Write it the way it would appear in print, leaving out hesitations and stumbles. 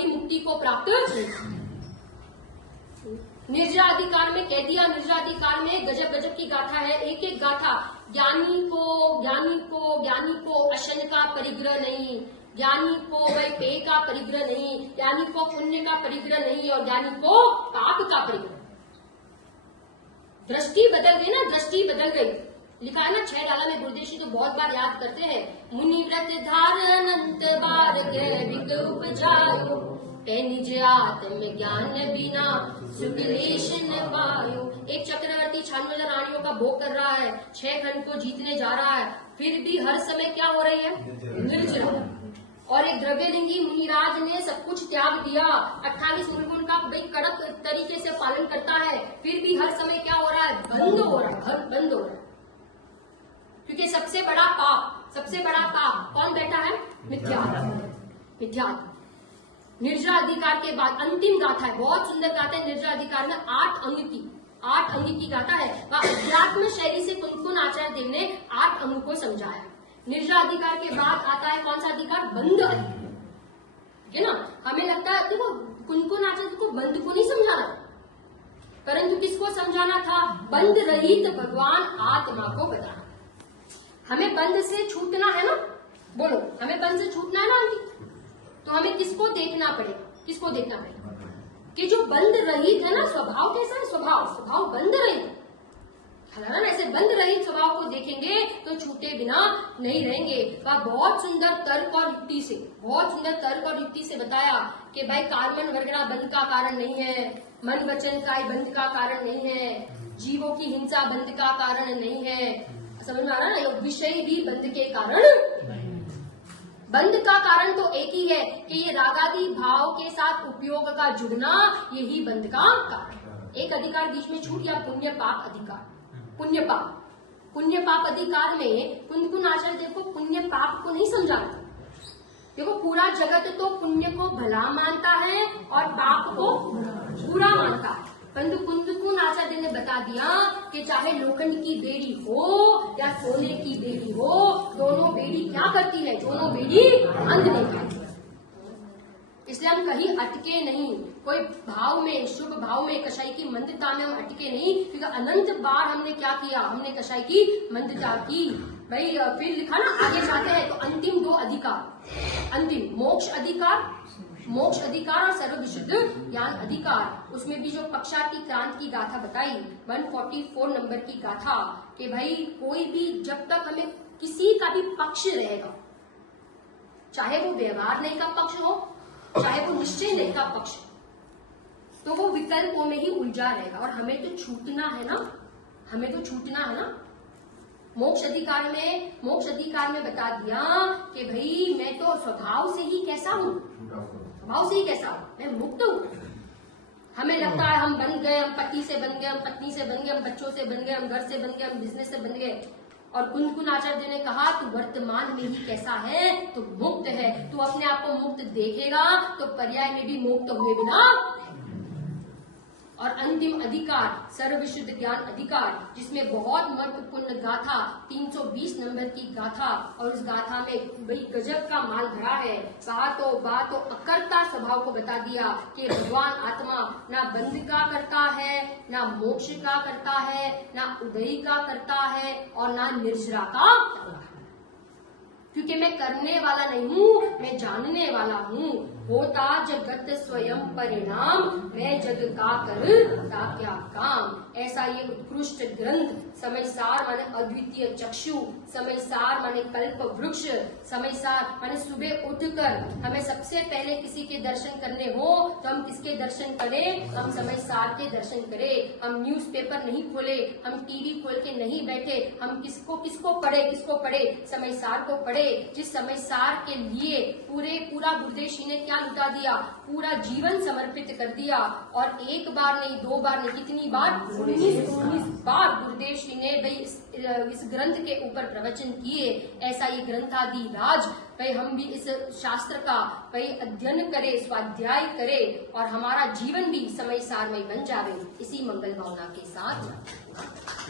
कभी मुक्ति को प्राप्त नहीं। निर्जरा अधिकार में कह दिया, निर्जरा अधिकार में गजब गजब की गाथा है, एक एक गाथा। ज्ञानी को अशन का परिग्रह नहीं, ज्ञानी को वह पेय का परिग्रह नहीं, ज्ञानी को पुण्य का परिग्रह नहीं, और ज्ञानी को पाप का परिग्रह। दृष्टि बदल गई ना, दृष्टि बदल गई। लिखा है ना 6 डाला में, गुरुदेव जी तो बहुत बार याद करते हैं। मुनि व्रत धारण अंत बार के विक उपजायो, पे निज आत्म ज्ञान बिना सुखलेश न पायो। एक चक्रवर्ती 96 रानियों का भोग कर रहा है, 6 खंड को जीतने जा रहा है, फिर भी हर समय क्या हो रही है, निर्जरा। और एक द्रव्यलिंगी मुनिराज ने सब कुछ त्याग दिया, 28 निर्गुण का भाई कड़क तरीके से पालन करता है, फिर भी हर समय क्या हो रहा है, बंद हो रहा है, बंद हो रहा है। क्योंकि सबसे बड़ा पाप कौन बैठा है, मिथ्यात्व। निर्जरा अधिकार के बाद अंतिम गाथा है, बहुत सुंदर गाथा है। निर्जरा अधिकार में 8 अंग की गाथा है। अध्यात्म शैली से कुनकुन आचार्य देव ने 8 अंग को समझाया। निर्जरा अधिकार के बाद आता है कौन सा अधिकार, बंद अधिकार, है ना। हमें लगता है देखो कुनकुन आचार्य को बंद को नहीं समझाना, परंतु किसको समझाना था, बंद रहित भगवान आत्मा को बताना। हमें बंद से छूटना है ना, बोलो हमें बंद से छूटना है ना आंटी, तो हमें किसको देखना पड़ेगा, कि जो बंद रहित है ना, स्वभाव कैसा है, स्वभाव बंद रहित है ना। ऐसे बंद रहित स्वभाव को देखेंगे तो छूटे बिना नहीं रहेंगे। वह बहुत सुंदर तर्क और युक्ति से बताया कि भाई कार्बन वगैरह बंद का कारण नहीं है, मन वचन का बंद का कारण नहीं है, जीवों की हिंसा बंद का कारण नहीं है। समझ में आ रहा है ना, विषय भी बंद के कारण। बंद का कारण तो एक ही है कि ये रागादि भाव के साथ उपयोग का जुड़ना, यही बंद का कारण। एक अधिकार बीच में छूट गया, पुण्य पाप अधिकार। पुण्य पाप अधिकार में कुनकुन आचार्य देव को पुण्य पाप को नहीं समझाना। देखो पूरा जगत तो पुण्य को भला मानता है और पाप को बुरा मानता है, परंतु कुनकुन आचार्य देव ने बता दिया कि चाहे लोखंड की बेड़ी हो या सोने की बेड़ी हो, दोनों बेड़ी क्या करती है, दोनों बेड़ी अंध नहीं करती। इसलिए हम कहीं अटके नहीं, कोई भाव में, शुभ भाव में, कषाय की मंदता में हम अटके नहीं, क्योंकि अनंत बार हमने क्या किया, हमने कषाय की मंदता की। भाई फिर लिखा ना, आगे जाते हैं तो अंतिम 2 अधिकार, अंतिम मोक्ष अधिकार और सर्व विशुद्ध ज्ञान अधिकार। उसमें भी जो पक्षार्थी क्रांत की गाथा बताई, 144 नंबर की गाथा, कि भाई कोई भी जब तक हमें किसी का भी पक्ष रहेगा, चाहे वो व्यवहार नहीं का पक्ष हो, चाहे वो निश्चय नहीं का पक्ष, तो वो विकल्पों में ही उलझा रहेगा। और हमें तो छूटना है ना, मोक्ष अधिकार में बता दिया कि भाई मैं तो स्वभाव से ही कैसा हूँ, मैं मुक्त हूँ। हमें लगता है हम बन गए, हम पति से बन गए, हम पत्नी से बन गए, हम बच्चों से बन गए, हम घर से बन गए, हम बिजनेस से बन गए। और कुनकुन आचार्य ने कहा तू वर्तमान में ही कैसा है, तू मुक्त है। तू अपने आप को मुक्त देखेगा तो पर्याय में भी मुक्त हुए बिना। और अंतिम अधिकार सर्वविशुद्ध ज्ञान अधिकार, जिसमें बहुत महत्वपूर्ण गाथा 320 नंबर की गाथा, और उस गाथा में बड़ी गजब का माल भरा है। बातों अकर्ता स्वभाव को बता दिया कि भगवान आत्मा ना बंध का करता है, ना मोक्ष का करता है, ना उदय का करता है, और ना निर्जरा का। क्योंकि मैं करने वाला नहीं हूँ, मैं जानने वाला हूँ। होता जगत स्वयं परिणाम, मैं जग का करता क्या काम। ऐसा ये उत्कृष्ट ग्रंथ, समय सार माने अद्वितीय चक्षु, समय सार माने कल्प वृक्ष, समय सार माने सुबह उठकर हमें सबसे पहले किसी के दर्शन करने हो तो हम किसके दर्शन करें, हम समय सार के दर्शन करें। हम न्यूज़पेपर नहीं खोले, हम टीवी खोल के नहीं बैठे, हम किसको पढ़े, समय सार को पढ़े। जिस समय सार के लिए पूरा गुरुदेव जी ने क्या लुटा दिया, पूरा जीवन समर्पित कर दिया। और एक बार नहीं, 2 बार नहीं, कितनी बार, 19 बार गुरुदेव जी ने भाई इस ग्रंथ के ऊपर प्रवचन किए। ऐसा ये ग्रंथादि राज, भाई हम भी इस शास्त्र का भाई अध्ययन करें, स्वाध्याय करें, और हमारा जीवन भी समय सारमय बन जावे। इसी मंगल भावना के साथ